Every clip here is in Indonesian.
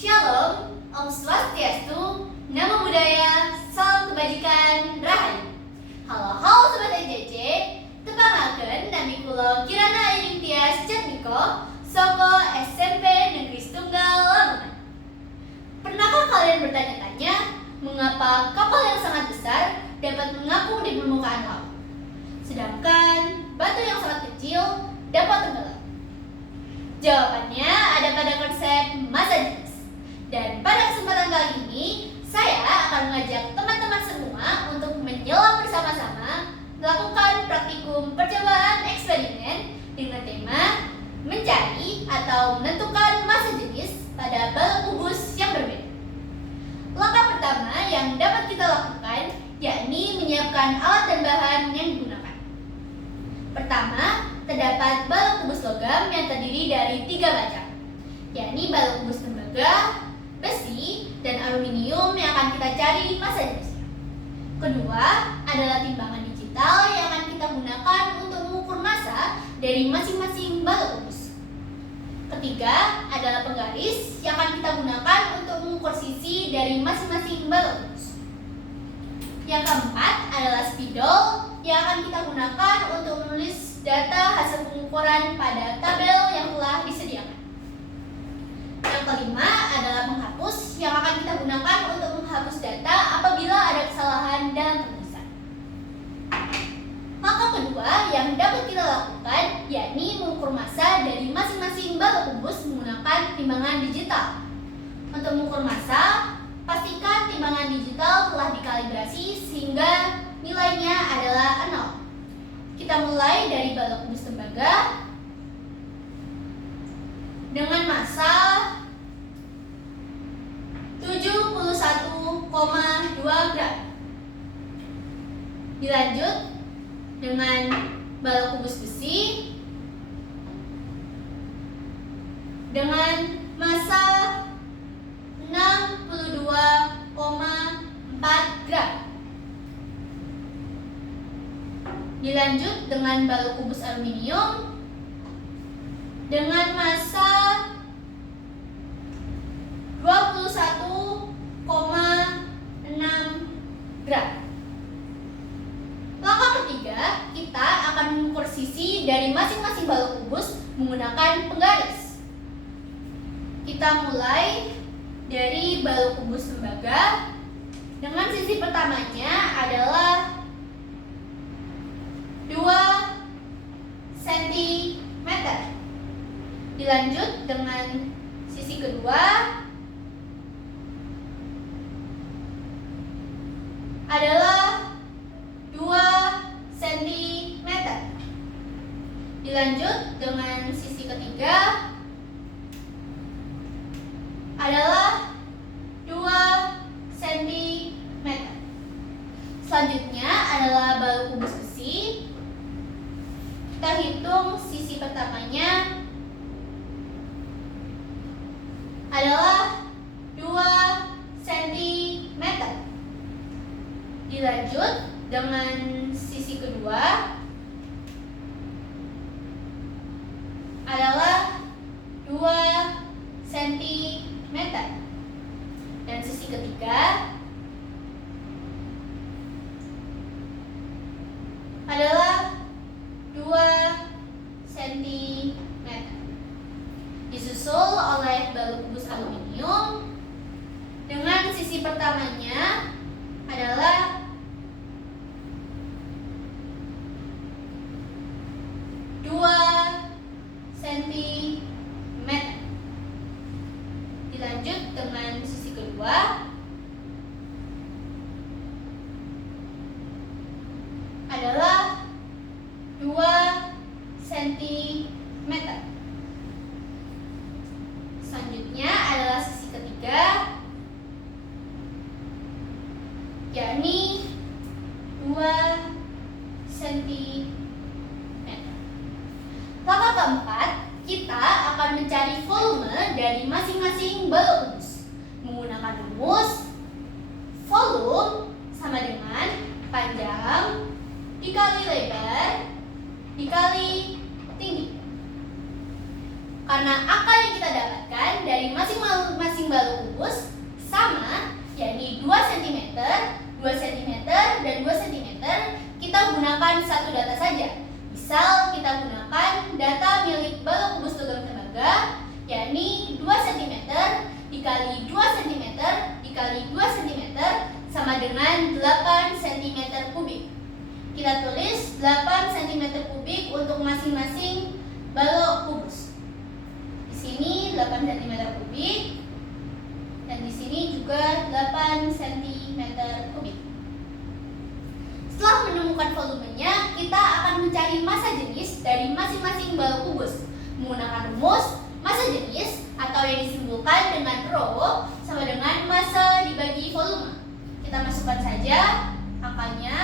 Shalom, Om Swastiastu, Namo Buddhaya, Salam Kebajikan, Rahayu. Halo Sobat NJJ, tepangaken nami kula Kirana Ayuding Tias Jatmiko, Soko SMP Negeri Setunggal Lamongan. Pernahkah kalian bertanya-tanya mengapa kapal yang sangat besar dapat mengapung di permukaan laut, sedangkan batu yang sangat kecil dapat tenggelam? Jawabannya ada pada konsep massa jenis. Dan pada kesempatan kali ini, saya akan mengajak teman-teman semua untuk menyelam bersama-sama melakukan praktikum percobaan eksperimen dengan tema mencari atau menentukan massa jenis pada balok kubus yang berbeda. Langkah pertama yang dapat kita lakukan yakni menyiapkan alat dan bahan yang digunakan. Pertama, terdapat balok kubus logam yang terdiri dari 3 macam, yakni balok kubus tembaga, besi, dan aluminium yang akan kita cari massa jenisnya. Kedua, adalah timbangan digital yang akan kita gunakan untuk mengukur massa dari masing-masing balok kubus. Ketiga, adalah penggaris yang akan kita gunakan untuk mengukur sisi dari masing-masing balok kubus. Yang keempat adalah spidol yang akan kita gunakan untuk menulis data hasil pengukuran pada tabel yang telah disediakan. Yang kelima adalah penghapus yang akan kita gunakan untuk menghapus data apabila ada kesalahan dalam penulisan. Langkah kedua yang dapat kita lakukan yakni mengukur massa dari masing-masing balok kubus menggunakan timbangan digital. Untuk mengukur massa, pastikan timbangan digital telah dikalibrasi sehingga nilainya adalah 0. Kita mulai dari balok kubus tembaga dengan massa 71,2 gram. Dilanjut dengan balok kubus besi dengan massa 62,4 gram. Dilanjut dengan balok kubus aluminium dengan massa 21,6 gram. Langkah ketiga, kita akan mengukur sisi dari masing-masing balok kubus menggunakan penggaris. Kita mulai dari balok kubus tembaga dengan sisi pertamanya adalah 2 cm. Dilanjut dengan sisi kedua adalah 2 cm. Dilanjut dengan sisi ketiga adalah 2 cm. Selanjutnya adalah balok kubus besi. Kita hitung sisi pertamanya adalah 2 cm. Dilanjut dengan sisi kedua adalah 2 cm. Dan sisi ketiga adalah 2 cm. Disusul oleh balok kubus aluminium dengan sisi pertamanya adalah 2 cm. Dilanjut dengan sisi kedua adalah 2 cm. Selanjutnya adalah sisi ketiga yakni 2 cm. Langkah keempat, kita akan mencari volume dari masing-masing balok kubus menggunakan rumus volume sama dengan panjang dikali lebar dikali tinggi. Karena angka yang kita dapatkan dari masing-masing balok kubus sama, yakni 2 cm, 2 cm, dan 2 cm, kita gunakan satu data saja. Misal kita gunakan data milik balok kubus logam tembaga, yakni 2 cm dikali 2 cm dikali 2 cm sama dengan 8 cm kubik. Kita tulis 8 cm kubik untuk masing-masing balok kubus. Di sini 8 cm kubik dan di sini juga 8 cm kubik. Setelah menemukan volumenya, kita akan mencari massa jenis dari masing-masing balok kubus menggunakan rumus massa jenis atau yang disimbolkan dengan rho sama dengan massa dibagi volume. Kita masukkan saja angkanya.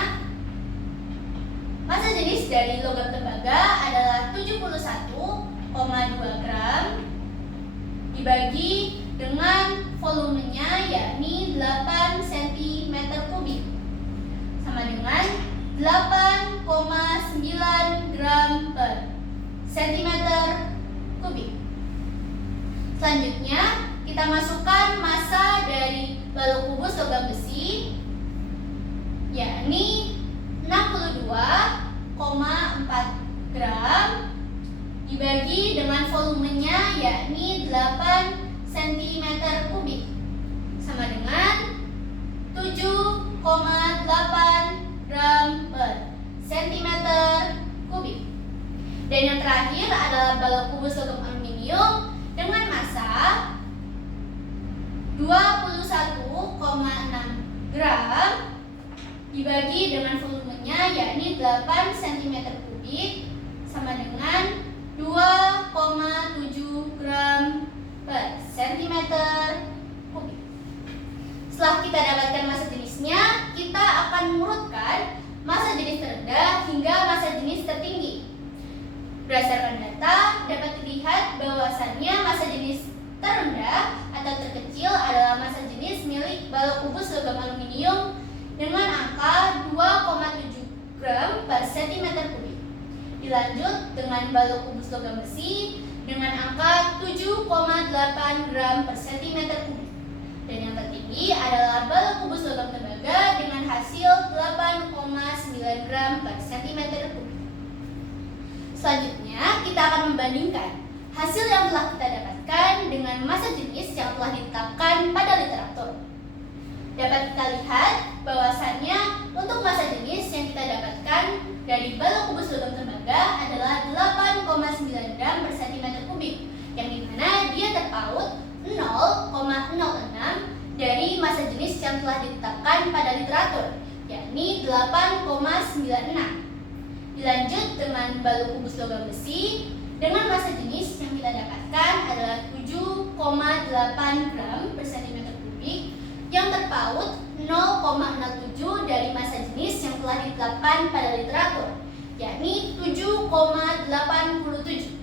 Massa jenis dari logam tembaga adalah 71,2 gram dibagi dengan volumenya yakni 8 cm kubik sama dengan 8,9 gram per cm kubik. Selanjutnya kita masukkan massa dari balok kubus logam besi yakni 62,4 gram dibagi dengan volumenya yakni 8 cm kubik sama dengan 7,8 gram per cm kubik. Dan yang terakhir adalah balok kubus logam aluminium dengan massa 21,6 gram dibagi dengan volumenya yakni 8 cm kubik sama dengan 2,7 gram per cm kubik. Setelah kita dapatkan massa jenisnya, kita akan mengurutkan massa jenis terendah hingga massa jenis tertinggi. Berdasarkan data, dapat dilihat bahwasannya massa jenis terendah atau terkecil adalah massa jenis milik balok kubus logam aluminium dengan angka 2,7 gram per cm kubik. Dilanjut dengan balok kubus logam besi dengan angka 7,8 gram per cm kubik. Dan yang tertinggi adalah balok kubus logam tembaga dengan hasil 8,9 gram per cm kubik. Selanjutnya, kita akan membandingkan hasil yang telah kita dapatkan dengan massa jenis yang telah ditetapkan pada literatur. Dapat kita lihat bahwasannya untuk massa jenis yang kita dapatkan dari balok kubus logam tembaga adalah 8,9 gram per cm kubik, yang dimana dia terpaut 0,06 dari massa jenis yang telah ditetapkan pada literatur, yakni 8,96. Dilanjut dengan balok kubus logam besi dengan massa jenis yang kita dapatkan adalah 7,8 gram per cm kubik yang terpaut 0,07 dari massa jenis yang telah ditetapkan pada literatur, yakni 7,87.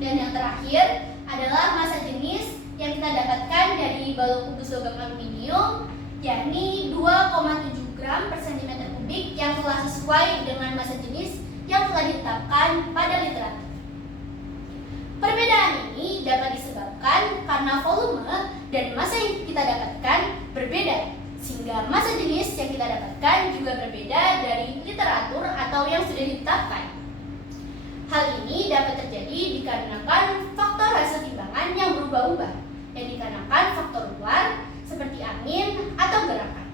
Dan yang terakhir adalah massa jenis yang kita dapatkan dari balok kubus logam aluminium, yakni 2,7 gram per cm kubik yang telah sesuai dengan massa jenis yang telah ditetapkan pada literatur. Perbedaan ini dapat disebabkan karena volume dan massa yang kita dapatkan berbeda, sehingga massa jenis yang kita dapatkan juga berbeda dari literatur atau yang sudah ditetapkan. Hal ini dapat terjadi dikarenakan faktor hasil timbangan yang berubah-ubah dan dikarenakan faktor luar seperti angin atau gerakan.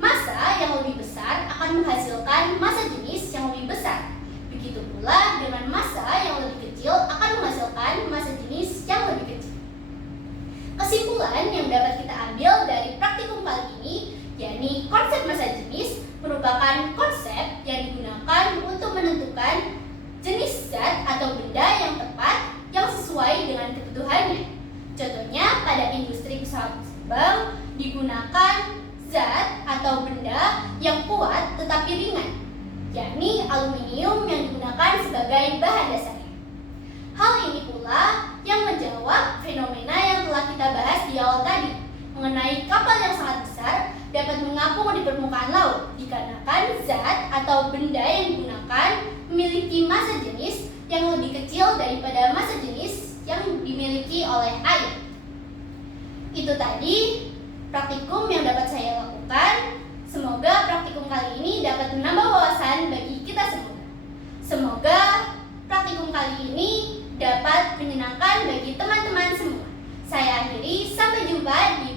Massa yang lebih besar akan menghasilkan massa jenis yang lebih besar. Begitu pula dengan massa yang lebih kecil akan menghasilkan massa jenis yang lebih kecil. Kesimpulan yang dapat kita ambil dari praktikum kali ini, yakni konsep massa jenis merupakan konsep yang digunakan untuk menentukan jenis zat atau benda yang tepat yang sesuai dengan kebutuhannya. Contohnya pada industri pesawat terbang digunakan zat atau benda yang kuat tetapi ringan, yakni aluminium yang digunakan sebagai bahan dasarnya. Hal ini pula yang menjawab fenomena yang telah kita bahas di awal tadi mengenai kapal yang sangat besar dapat mengapung di permukaan laut dikarenakan zat atau benda yang digunakan memiliki massa jenis yang lebih kecil daripada massa jenis yang dimiliki oleh air. Itu tadi praktikum yang dapat saya lakukan. Semoga praktikum kali ini dapat menambah wawasan bagi kita semua. Semoga praktikum kali ini dapat menyenangkan bagi teman-teman semua. Saya akhiri, sampai jumpa di